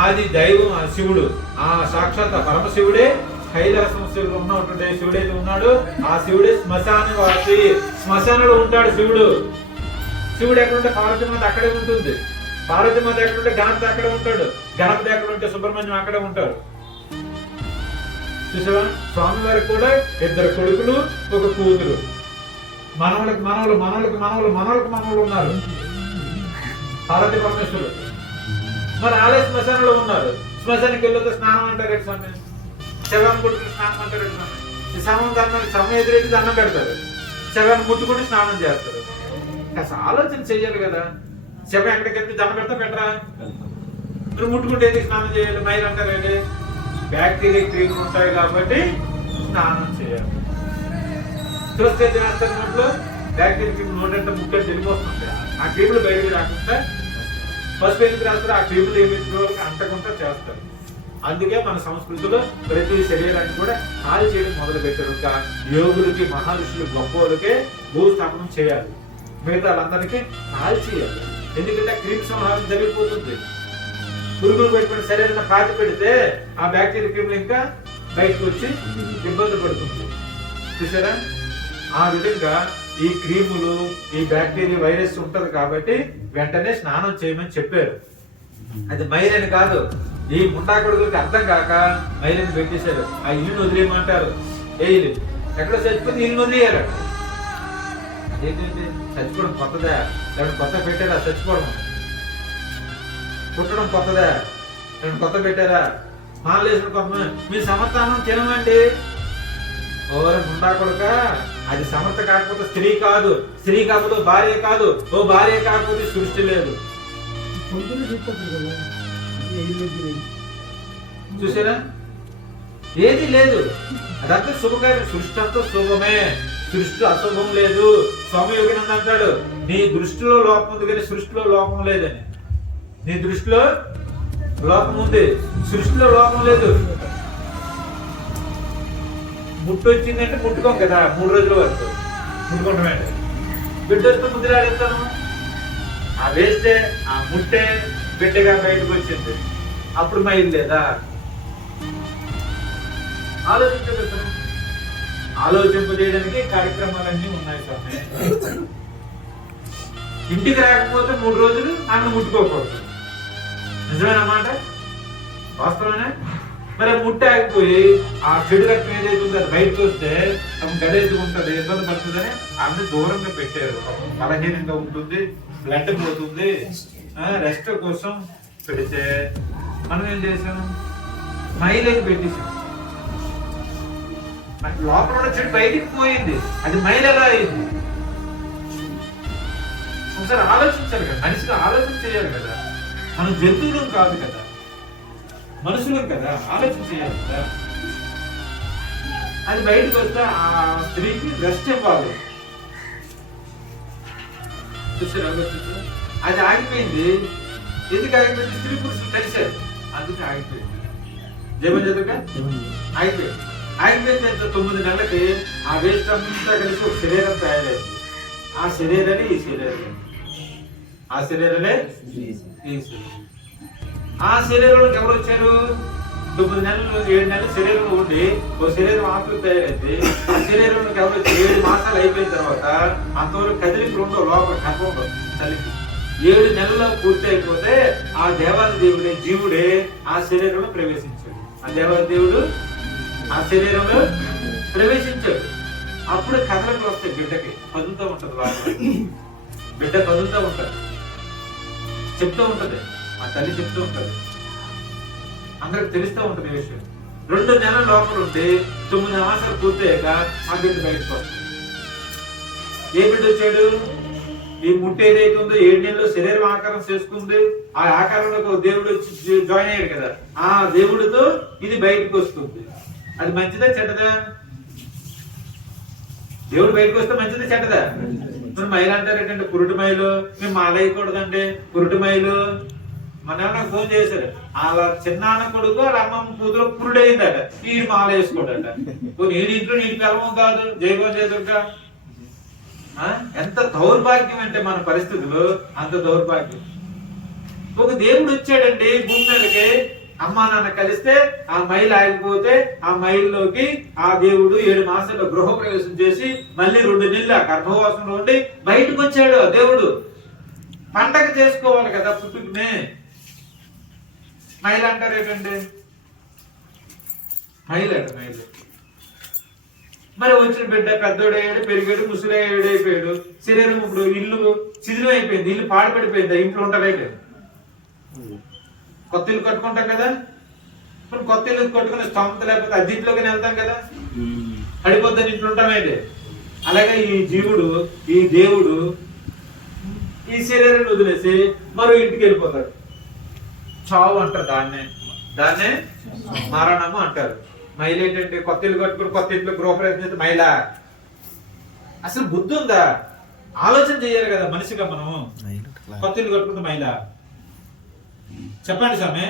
ఆది దైవం ఆ శివుడు, ఆ సాక్షాత్ పరమశివుడే కైలాసం ఉన్నటువంటి శివుడైతే ఉన్నాడు ఆ శివుడే శ్మశానవాసి. శ్మశానంలో ఉంటాడు శివుడు. శివుడు ఎక్కడుంటే పార్వతీమాత అక్కడే ఉంటుంది. పార్వతీమాత ఎక్కడుంటే గణపతి అక్కడే ఉంటాడు. గణపతి ఎక్కడుంటే సుబ్రహ్మణ్యం అక్కడే ఉంటాడు. చూసావా? స్వామి వారికి కూడా 2 కొడుకులు 1 కూతురు. మనవలకి మనవలు మనవలకి మనవలు మనవలకి మనవలు ఉన్నారు పార్వతీ పరమేశ్వరుడు. మరి ఆలయ శ్మశానంలో ఉన్నారు. శ్మశానికి వెళ్ళొద్దు స్నానం అంటారు స్వామి. శవాన్ని కొట్టుకుని స్నానం అంటారు స్వామి. శవం దండం శవం ఎదురెట్టి దండం పెడతారు. శవాన్ని ముట్టుకుని స్నానం చేస్తారు. అసలు ఆలోచన చెయ్యాలి కదా. శవం ఎక్కడికి వెళ్తే దండం పెడతా పెట్టరా? మీరు ముట్టుకుంటే స్నానం చేయాలి. మైలు అంటారు బ్యాక్టీరియా క్రీములు ఉంటాయి కాబట్టి స్నానం చేయాలి. చూస్తే నోట్లో బ్యాక్టీరియా క్రీమ్ నోటంటే ముక్కలు తెలిపోతుంది. ఆ క్రీములు బయటికి రాకుండా ఫస్ట్ ఎందుకు రాస్తారు? ఆ క్రీములు ఏమి అంటకుండా చేస్తారు. అందుకే మన సంస్కృతిలో ప్రతి శరీరాన్ని కూడా కాల్ చేయడం మొదలు పెట్టారు. యోగులకి మహర్షులు గొప్పలకే భూస్థాపనం చేయాలి. మిగతా వాళ్ళందరికీ కాల్ చేయాలి. ఎందుకంటే క్రీమ్ సంహారం జరిగిపోతుంది. పురుగులు పెట్టుకుని శరీరాన్ని పాతి పెడితే ఆ బ్యాక్టీరియా క్రీములు ఇంకా బయటకు వచ్చి ఇబ్బంది పడుతుంది. చూసారా? ఆ విధంగా ఈ క్రీములు ఈ బ్యాక్టీరియా వైరస్ ఉంటది కాబట్టి వెంటనే స్నానం చేయమని చెప్పారు. అది మైలని కాదు. ఈ ముండా కొడుకులకి అర్థం కాక మైలని పెట్టేశారు. ఆ ఇల్లుని వదిలేయమంటారు. ఏ ఇల్లు ఎక్కడో చచ్చిపోతే ఇల్లు వదిలేయాలి. అదేంటంటే చచ్చిపోవడం కొత్తదా? లేకపోతే కొత్త పెట్టారా? చచ్చిపోవడం పుట్టడం కొత్తదా? కొత్త పెట్టారా? మాలేసిన కొత్త మీరు సమర్థానం తినమండి. ఓరే ముండా కొడుక, అది సమర్థ కాకపోతే స్త్రీ కాదు, స్త్రీ కాకపోతే భార్య కాదు, ఓ భార్య కాకపోతే సృష్టి లేదు. చూసారా? ఏది లేదు. అదంతా శుభకార్యం. సృష్టి అంతా శుభమే. సృష్టి అశుభం లేదు. స్వామి యోగినంద అంటాడు నీ దృష్టిలో లోపం ఉంది కానీ సృష్టిలో లోపం లేదని. నీ దృష్టిలో లోపం ఉంది, సృష్టిలో లోపం లేదు. ముట్టు వచ్చిందంటే ముట్టుకోం కదా 3 రోజుల వరకు. ముట్టుకుంటామే. బిడ్డ వస్తే ముద్దులాడేస్తాను. ఆ వేస్తే ఆ ముట్టే బిడ్డగా బయటకు వచ్చింది. అప్పుడు మైలు లేదా? ఆలోచించదు. ఆలోచింపజేయడానికి కార్యక్రమాలన్నీ ఉన్నాయి స్వామి. ఇంటికి రాకపోతే 3 రోజులు ఆమె ముట్టుకోకూడదు. నిజమేనమాట? వాస్తవమే. మరి ముట్ట ఆగిపోయి ఆ చెడు రక్తం ఏదైతే ఉందో అది బయటకు వస్తే తమ గడేసుకుంటుంది, ఇబ్బంది పడుతుందని ఆమె దూరంగా పెట్టారు. బలహీనంగా ఉంటుంది, బ్లడ్ పోతుంది. రెస్ట్ కోసం పెడితే మనం ఏం చేసాం? మైలేజ్ పెట్టేసాం. లోపల ఉన్న చెడు బయటికి పోయింది. అది మైలు ఎలా అయింది? ఒకసారి ఆలోచించాలి కదా. మనిషిగా ఆలోచన చేయాలి కదా. మనం జంతువులం కాదు కదా, మనుషులం కదా. ఆలోచన చేయాలి కదా. అది బయటకు వస్తే ఆ స్త్రీకి రెస్ట్ ఇవ్వాలి. చూసారు? ఆలోచించారు. అది ఆగిపోయింది. ఎందుకు ఆగిపోయింది? స్త్రీ పురుషులు కలిశారు, అందుకే ఆగిపోయింది. జయమంజగా ఆగిపోయింది. ఆగిపోయింది. 9 నెలలకి ఆ వేస్ట్ అంతా కలిసి ఒక శరీరం తయారైంది. ఆ శరీరాన్ని ఈ శరీరం, ఆ శరీరమే ఈ శరీరం. ఆ శరీరంలోకి ఎవరు వచ్చారు? 9 నెలలు 7 నెలలు శరీరంలో ఉండి ఒక శరీరం ఆకులు తయారైంది. ఆ శరీరంలోకి ఎవరు 7 మాసాలు అయిపోయిన తర్వాత అంతవరకు కదిలింపులు ఉండవు. లోపల గర్భంలో తల్లికి 7 నెలల్లో పూర్తి అయిపోతే ఆ దేవాది దేవుడే జీవుడే ఆ శరీరంలో ప్రవేశించాడు. ఆ దేవాది దేవుడు ఆ శరీరంలో ప్రవేశించాడు. అప్పుడు కదలికలు వస్తాయి. బిడ్డకి కదులుతూ ఉంటది. లోపల బిడ్డ కదులుతూ ఉంటది, చెప్తూ ఉంటది. ఆ తల్లి చెప్తూ ఉంటది, అందరికి తెలుస్తూ ఉంటది ఈ విషయం. 2 నెలల లోపల ఉంటే 9 మాసాలు పూర్తయ్యాక ఆ బిడ్డ బయటకు వస్తుంది. ఏ బిడ్డ వచ్చాడు? ఈ ముట్ట ఏదైతే ఉందో 7 నెలల్లో శరీరం ఆకారం చేసుకుంది. ఆ ఆకారంలో దేవుడు వచ్చి జాయిన్ అయ్యాడు కదా. ఆ దేవుడితో ఇది బయటకు వస్తుంది. అది మంచిదా చెడ్డదా? దేవుడు బయటకు వస్తే మంచిదా చెడ్డదా? మరి మైలు అంటారు ఏంటంటే పురుటి మైలు. మేము మాలయ్యకూడదండి పురుటి మైలు. మన నాకు ఫోన్ చేశారు. వాళ్ళ చిన్నాన్న కొడుకు వాళ్ళ అమ్మమ్మ కూతురు పురుడైందట. ఈ మాల వేసుకోడట. నీడి ఇంట్లో నీటి కలవం కాదు. జయగోన్ జయదుర్గా. ఎంత దౌర్భాగ్యం అంటే మన పరిస్థితులు అంత దౌర్భాగ్యం. ఒక దేవుడు వచ్చాడండి భూమి మీదకి, అమ్మా నాన్న కలిస్తే ఆ మైలు ఆగిపోతే ఆ మైల్లోకి ఆ దేవుడు 7 మాసాల్లో గృహప్రవేశం చేసి మళ్ళీ 2 నెలలు ఆ గర్భవాసంలో ఉండి బయటకు వచ్చాడు ఆ దేవుడు. పండగ చేసుకోవాలి కదా పుట్టుకనే. మైలు అంటారు ఏంటండి? మైలు అంట మైలు. మరి వచ్చిన బిడ్డ పెద్దోడయ్యాడు, పెరిగాడు, ముసలయ్యాడు, అయిపోయాడు. శరీరం ఇప్పుడు ఇల్లు శిథిలం అయిపోయింది, ఇల్లు పాడుపడిపోయింది, ఇంట్లో ఉంటారైతే కొత్త ఇల్లు కట్టుకుంటాం కదా. ఇప్పుడు కొత్త ఇల్లు కట్టుకుని స్తోమత లేకపోతే అద్దెంట్లోకి వెళ్తాం కదా, పడిపోద్దని ఇంట్లో ఉంటామైతే. అలాగే ఈ జీవుడు, ఈ దేవుడు ఈ శరీరాన్ని వదిలేసి మరో ఇంటికి వెళ్ళిపోతాడు. చావు అంటారు దాన్నే, దాన్నే మరణము అంటారు. మైలు ఏంటంటే కొత్త ఇల్లు కట్టుకుని కొత్త ఇంట్లో గృహప్రవేశం చేస్తే మైల. అసలు బుద్ధి ఉందా? ఆలోచన చేయాలి కదా మనిషిగా మనం. కొత్త ఇల్లు కట్టుకుంటే మైల చెప్పండి స్వామి.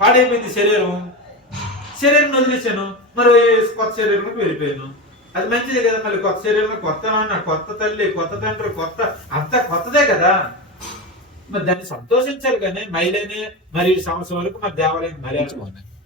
పాడైపోయింది శరీరం, శరీరం వదిలేసాను, మరి కొత్త శరీరంలోకి వెళ్ళిపోయాను. అది మంచిది కదా. మళ్ళీ కొత్త శరీరంలో కొత్త నాన్న, కొత్త తల్లి, కొత్త తండ్రి, కొత్త అంతా కొత్తదే కదా. మరి దాన్ని సంతోషించాలి కానీ మైలేనే మరి సంవత్సరం వరకు మరి దేవాలయం మరి